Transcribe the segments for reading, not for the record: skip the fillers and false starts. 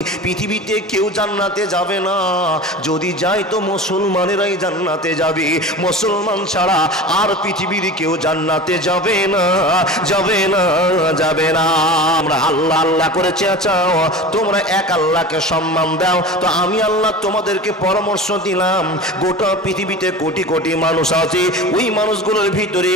পৃথিবীতে কেউ জান্নাতে যাবে না, যদি যায় তো মুসলমানেরাই জান্নাতে যাবে, মুসলমান ছাড়া আর পৃথিবীর কেউ জান্নাতে যাবে না, যাবে না, যাবে না। আমরা আল্লাহ আল্লাহ করে চেঁচাও, তোমরা এক আল্লাহকে সম্মান দাও। তো আমি আল্লাহ তোমাদেরকে পরামর্শ দিলাম, গোটা পৃথিবীতে কোটি কোটি মানুষ আছে, ওই মানুষগুলোর ভিতরে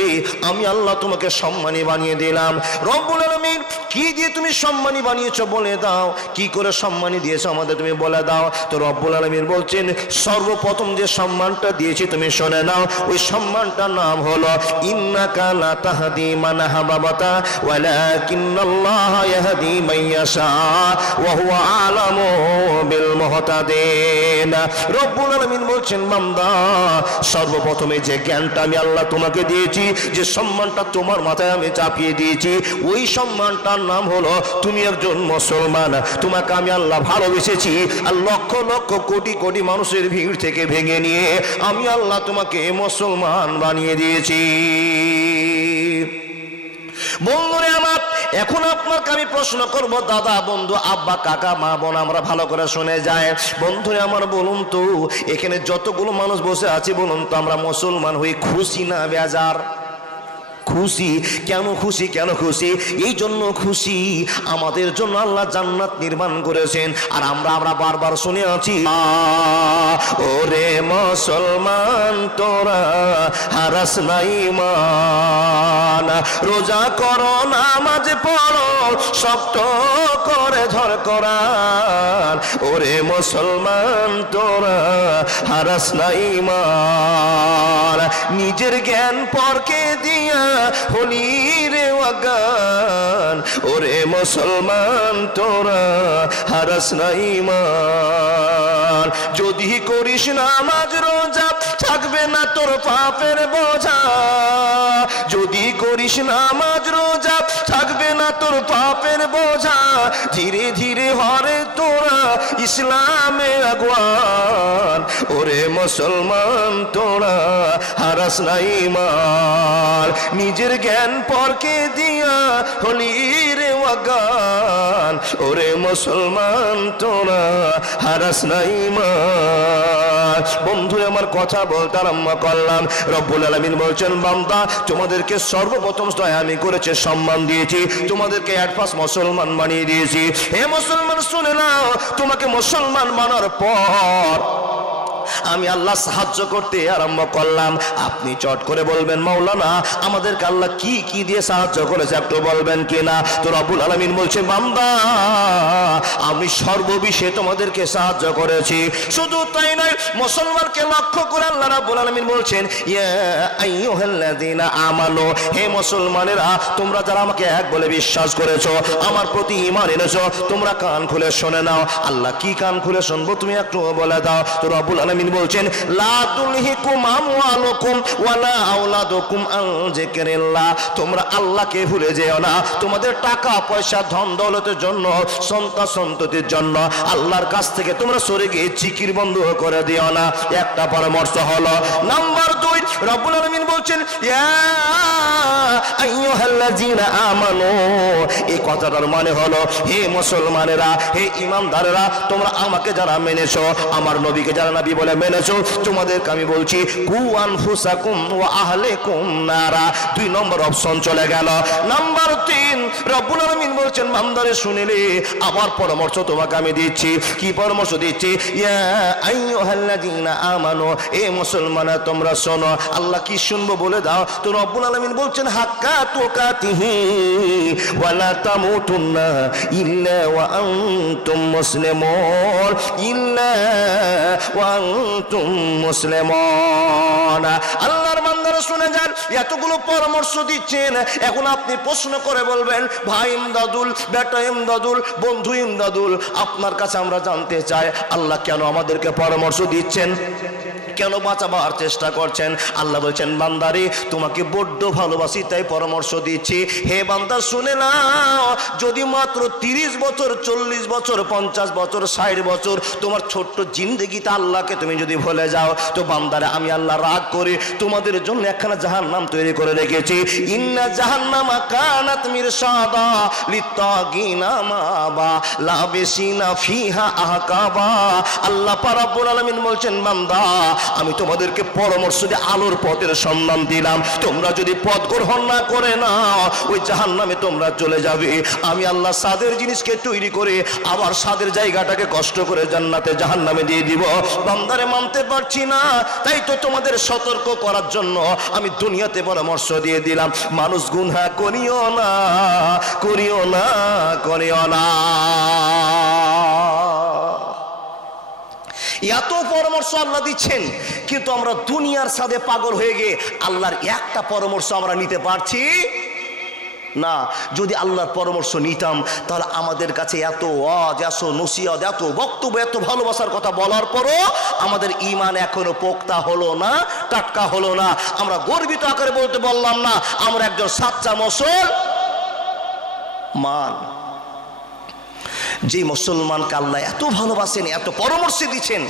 আমি আল্লাহ তোমাকে সম্মানী বানিয়ে দিলাম। রব্বুল আলামিন কি দিয়ে তুমি সম্মানী বানিয়েছো বলে দাও, কি করে সম্মানী দিয়েছো আমাদের তুমি বলে দাও। তো রব্বুল আলামিন বলছেন সর্বপ্রথম যে সম্মানটা দিয়েছি তুমি শুনে নাও, ওই সম্মানটার নাম হলো ইন্নাকা লা তাহদি মান আহবাবতা ওয়ালাকিন্নাল্লাহা ইয়াহদি মান ইয়াশা ওয়া হুয়া আলামু বিল মুহতাদিন। রব্বুল আলামিন বলছেন বান্দা সর্বপ্রথমে যে জ্ঞানটা আমি আল্লাহ তোমাকে দিয়েছি, যে সম্মানটা তোমার মাথায় আমি চাপিয়ে দিয়েছি, ওই সম্মানটার নাম হলো তুমি একজন মুসলমান। তোমাকে আমি আল্লাহ ভালোবেসেছি, আর লক্ষ লক্ষ কোটি কোটি মানুষের ভিড় থেকে ভেঙে নিয়ে আমি আল্লাহ তোমাকে মুসলমান বানিয়ে দিয়েছি। বন্ধুরে আমার, এখন আপনাকে আমি প্রশ্ন করব, দাদা বন্ধু আব্বা কাকা মা বোন আমরা ভালো করে শুনে যায়। বন্ধুরে আমার বলুন তো, এখানে যতগুলো মানুষ বসে আছে বলুন তো, আমরা মুসলমান হই খুশি না বেজার? খুশি। কেন খুশি? কেন খুশি? এই জন্য খুশি আমাদের জন্য আল্লাহ জান্নাত নির্মাণ করেছেন। আর আমরা বারবার শুনে আছি, ওরে মুসলমান তোরা হারাস না ঈমান, রোজা করো নামাজ পড়ো শক্ত করে ধর কোরআন, ওরে মুসলমান তোরা হারাস না ঈমান, নিজের জ্ঞান পরকে দিয়া হলি রে ওয়াগান, ওরে মুসলমান তোরা হারাস না ঈমান, যদি করিস নামাজ রোজা থাকবে না তোর পাপের বোঝা, যদি করিস নামাজ রোজা থাকবে না তোর পাপের বোঝা, ধীরে ধীরে হরে তোরা ইসলামে আগুয়ান, ওরে মুসলমান তোরা হারাস না ঈমান, নিজের জ্ঞান পরকে দিয়া হলি রে ওয়াগান, ওরে মুসলমান তোরা হারাস না ঈমান। বন্ধু আমার কথা বলতে আরম্ভ করলাম, রব্বুল আলামিন বলছেন বান্দা তোমাদেরকে সর্বপ্রথম আমি করেছে সম্মান দিয়েছি, তোমাদেরকে অ্যাডভান্স মুসলমান বানিয়ে দিয়েছি। হে মুসলমান শুনে নাও, তোমাকে মুসলমান বানার পর আমি আল্লাহ সাহায্য করতে আরম্ভ করলাম। আপনি চট করে বলবেন মাওলানা আমাদেরকে আল্লাহ কি কি দিয়ে সাহায্য করেছে একটু বলবেন কিনা? তো রব্বুল আলামিন বলছে বান্দা আমি সর্ববিষয়ে তোমাদেরকে সাহায্য করেছি। শুধু তাই নয়, মুসলমানকে লক্ষ্য করে আল্লাহ রাব্বুল আলামিন বলছেন ইয়া আইয়ুহাল্লাযীনা আমানু, হে মুসলমানেরা তোমরা যারা আমাকে এক বলে বিশ্বাস করেছো, আমার প্রতি ঈমান এনেছো, তোমরা কান খুলে শুনে নাও। আল্লাহ কি কান খুলে শুনবো তুমি একটু বলে দাও। তো রব্বুল আলামিন বলছেন লা তুলহিকুম আমওয়ালুকুম ওয়ালা আওলাদুকুম আন যিকরিল্লাহ, তোমরা আল্লাহকে ভুলে যেও না, তোমাদের টাকা পয়সা ধন দৌলতের জন্য সন্তান সন্ততির জন্য আল্লাহর কাছ থেকে তোমরা সরে গিয়ে জিকির বন্ধ করে দিও না। একটা পরামর্শ হলো। নাম্বার 2, রব্বুল আলামিন বলছেন ইয়া আইয়ুহাল্লাযীনা আমানু, এই কথাটার মানে হলো হে মুসলমানেরা, হে ঈমানদারেরা, তোমরা আমাকে যারা মেনেছো, আমার নবীকে যারা নবী বলে মেনেছো, তোমাদেরকে আমি বলছি কু আনফুসাকুম ওয়া আহলিকুম নারা। 2 নম্বর অপশন চলে গেল। নাম্বার 3, রব্বুল আলামিন বলছেন বান্দারে শুনিলে আবার পরামর্শ তোমাকে আমি দিচ্ছি। কি পরামর্শ দিচ্ছি? ইয়া আইয়ুহাল্লাযীনা আমানু, এ মুসলমানরা তোমরা শোনো। আল্লাহ কি শুনবো বলে দাও। তো রব্বুল আলামিন বলছেন হাক্কা তুকাতিহি ওয়া লা তামুতুন্না ইল্লা ওয়া আনতুম মুসলিমুন, ইল্লা ওয়া আনতুম মুসলিমুন। আল্লাহর বান্দারা শুনে যান, এতগুলো পরামর্শ দিচ্ছেন। এখন আপনি প্রশ্ন করে বলবেন ভাই ইমদাদুল, বেটা ইমদাদুল, বন্ধু ইমদাদুল, আপনার কাছে আমরা জানতে চাই আল্লাহ কেন আমাদেরকে পরামর্শ দিচ্ছেন, কেন বাঁচাবার চেষ্টা করছেন? আল্লাহ বলছেন বান্দারে তোমাকে বড্ড ভালোবাসি তাই পরামর্শ দিচ্ছি। হে বান্দা শুনে নাও, যদি মাত্র 30 বছর 40 বছর 50 বছর 60 বছর তোমার ছোট্ট জিন্দেগিতে আল্লাহকে তুমি তুমি যদি ভুলে যাও তো বান্দারে আমি আল্লাহ রাগ করে তোমাদের জন্য একখানা জাহান্নাম তৈরি করে রেখেছি। ইন্না জাহান্নামা কানাত মিরসাদা লিত্তাগিনা মাবা লাবিসিনা ফিহা আহকাবা। আল্লাহ রাব্বুল আলামিন বলছেন, বান্দা আমি তোমাদেরকে পরামর্শ দিয়ে আলোর পথের সন্ধান দিলাম, তোমরা যদি পথ গ্রহণ না করে না ওই জাহান্নামে তোমরা চলে যাবে। আমি আল্লাহ সাদের জিনিসকে তৈরি করে আবার সাদের জায়গাটাকে কষ্ট করে জান্নাতে জাহান্নামে দিয়ে দিব। বান্দারে মানতে পারছি না, তাই তো তোমাদের সতর্ক করার জন্য আমি দুনিয়াতে পরামর্শ দিয়ে দিলাম, মানুষ গুনাহ করিও না, করিও না, করিও না। এত পরামর্শ আল্লাহ দিচ্ছেন, কিন্তু আমরা দুনিয়ার সাথে পাগল হয়ে গিয়ে আল্লাহর একটা পরামর্শ আমরা নিতে পারছি না। যদি আল্লাহর পরামর্শ নিতাম তাহলে আমাদের কাছে এত ওয়াজ, এত নসিহত, এত বক্তব্য, এত ভালোবাসার কথা বলার পরও আমাদের ঈমান এখনো পোক্তা হলো না, টাটকা হলো না। আমরা গর্বিত আকারে বলতে বললাম না আমরা একজন সাচ্চা মুসলমান। যে মুসলমানকে আল্লাহ এত ভালোবাসেন, এত পরামর্শ দিচ্ছেন,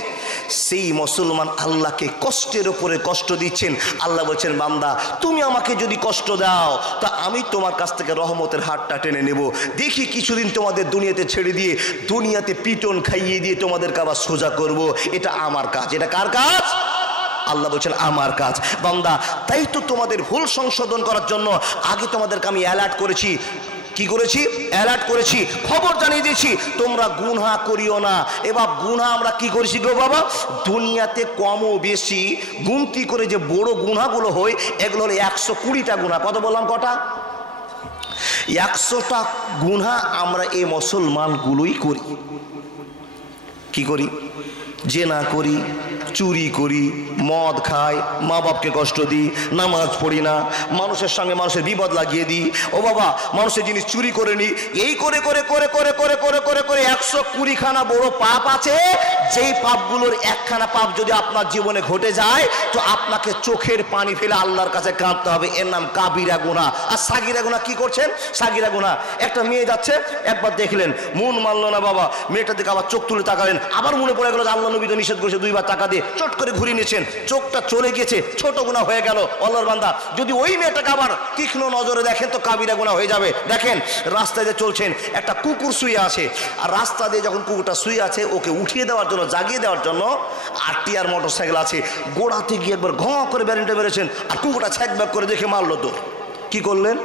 সেই মুসলমান আল্লাহকে কষ্টের উপরে কষ্ট দিচ্ছেন। আল্লাহ বলছেন, বান্দা তুমি আমাকে যদি কষ্ট দাও তা আমি তোমার কাছ থেকে রহমতের হাতটা টেনে নেব। দেখি কিছুদিন তোমাদের দুনিয়াতে ছেড়ে দিয়ে দুনিয়াতে পিটন খাইয়ে দিয়ে তোমাদেরকে আবার সোজা করব। এটা আমার কাজ। এটা কার কাজ? আল্লাহ বলছেন আমার কাজ। বান্দা তাই তো তোমাদের ভুল সংশোধন করার জন্য আগে তোমাদেরকে আমি অ্যালার্ট করেছি। কি করেছি? অ্যালার্ট করেছি, খবর জানিয়ে দিয়েছি তোমরা গুনাহ করিও না। এবার গুনাহ আমরা কি করেছি গো বাবা? দুনিয়াতে কম ও বেশি গুনতি করে যে বড় গুনাহগুলো হয় এগুলো হলো 120টা গুনাহ। কত বললাম? কটা? 100টা গুনাহ আমরা এই মুসলমানগুলোই করি। কি করি? জেনা করি, চুরি করি, মদ খাই, মা বাপকে কষ্ট দিই, নামাজ পড়ি না, মানুষের সঙ্গে মানুষের বিপদ লাগিয়ে দিই, ও বাবা মানুষের জিনিস চুরি করে নিই। এই করে করে করে করে করে করে করে করে 120খানা বড় পাপ আছে। যেই পাপগুলোর একখানা পাপ যদি আপনার জীবনে ঘটে যায় তো আপনাকে চোখের পানি ফেলে আল্লাহর কাছে কাঁদতে হবে। এর নাম কাবিরা গুনাহ। আর সাগিরা গুনাহ কি করছেন? সাগিরা গুনাহ একটা মেয়ে যাচ্ছে, একবার দেখলেন, মন মানলো না বাবা, মেয়েটার দিকে আবার চোখ তুলে তাকালেন, আবার মনে পড়ে গেল আল্লাহ নবী তো নিষেধ করেছে, 2বার টাকা দিয়ে চট করে ঘুরিয়ে নিয়েছেন, চোখটা চলে গেছে, ছোট গুনাহ হয়ে গেল। আল্লাহর বান্দা যদি ওই মেয়েটাকে আবার তীক্ষ্ণ নজরে দেখেন তো কাবিরা গুনাহ হয়ে যাবে। দেখেন রাস্তায় দিয়ে চলছেন, একটা কুকুর শুয়ে আছে, আর রাস্তা দিয়ে যখন কুকুরটা শুয়ে আছে ওকে উঠিয়ে দেওয়ার জন্য, জাগিয়ে দেওয়ার জন্য আরটিআর মোটরসাইকেল আছে, গোড়াতে গিয়ে একবার ঘ করে ব্যারেন্টে বেড়েছেন, আর কুকুরটা ছ্যাক ব্যাক করে দেখে মারলো। তো কি করলেন?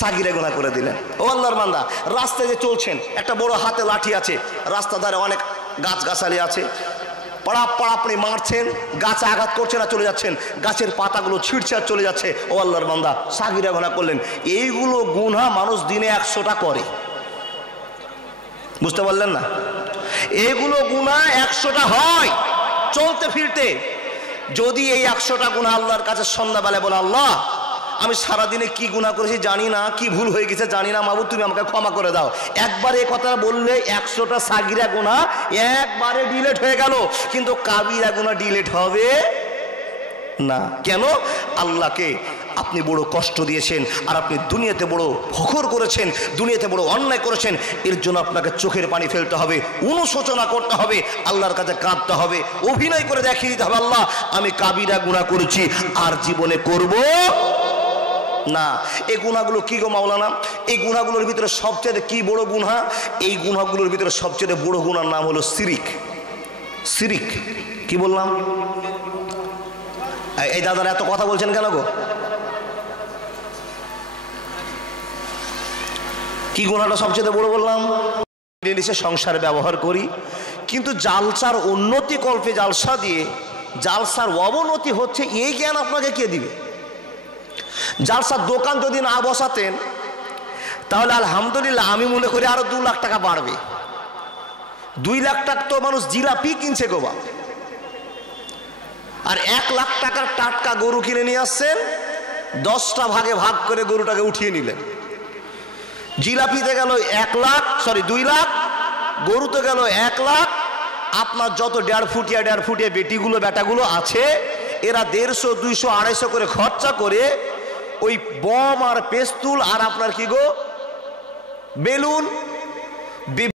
সাগিরা গুনাহ করে দিলেন। ও আল্লাহর বান্দা রাস্তায় যে চলছেন, একটা বড় হাতে লাঠি আছে, রাস্তা ধারে অনেক গাছগাছালি আছে, পড়াপড়ি মারছেন, গাছে আঘাত করছেন আর চলে যাচ্ছেন, গাছের পাতাগুলো ছিঁড়ছে আর চলে যাচ্ছে। ও আল্লাহর বান্দা সাগিরা গুনাহ করলেন। এইগুলো গুনাহ মানুষ দিনে 100টা করে। বুঝতে পারলেন না? এগুলো গুনাহ 100টা হয় চলতে ফিরতে। যদি এই 100টা গুনাহ আল্লাহর কাছে সন্ধ্যাবেলায় বলে, আল্লাহ আমি সারাদিনে কি গুনাহ করেছি জানি না, কি ভুল হয়ে গেছে জানি না, মাবুদ তুমি আমাকে ক্ষমা করে দাও, একবার এই কথা বললে 100টা সাগিরা গুনাহ একবারে ডিলিট হয়ে গেল। কিন্তু কাবিরা গুনাহ ডিলিট হবে না। কেন? আল্লাহকে আপনি বড় কষ্ট দিয়েছেন, আর আপনি দুনিয়াতে বড় ফখর করেছেন, দুনিয়াতে বড় অন্যায় করেছেন। এর জন্য আপনাকে চোখের পানি ফেলতে হবে, অনুশোচনা করতে হবে, আল্লাহর কাছে কাঁদতে হবে, অভিনয় করে দেখিয়ে দিতে হবে, আল্লাহ আমি কাবিরা গুনাহ করেছি আর জীবনে করব না। এই গুনাহগুলো কি গো মাওলানা? এই গুনাহগুলোর ভিতরে সবচেয়ে কি বড় গুনাহ? এই গুনাহগুলোর ভিতরে সবচেয়ে বড় গুনাহর নাম হলো শিরিক। শিরিক কি বললাম? এই দাদারা এত কথা বলছেন কেন গো? কি গুনাহটা সবচেয়ে বড় বললাম? সংসারে ব্যবহার করি, কিন্তু জালসার উন্নতি কল্পে জালসা দিয়ে জালসার অবনতি হচ্ছে, এই জ্ঞান আপনাকে কে দিবে? জালসার দোকান যদি না বসাতেন তাহলে আলহামদুলিল্লাহ আমি মনে করি আরো 2 লাখ টাকা বাড়বে। 2 লাখ টাকা তো মানুষ জিলাপি কিনছে গোবা, আর 1 লাখ টাকার টাটকা গরু কিনে নিয়ে আসছেন, 10টা ভাগে ভাগ করে গরুটাকে উঠিয়ে নিলেন। জিলাপিতে গেল 1 লাখ, সরি 2 লাখ, গরুতে গেল 1 লাখ। আপনার যত 1.5 ফুটিয়া বেটিগুলো বেটাগুলো আছে এরা 150, 200, 250 করে খরচা করে ওই বম আর পেস্তুল আর আপনার কি গো বেলুন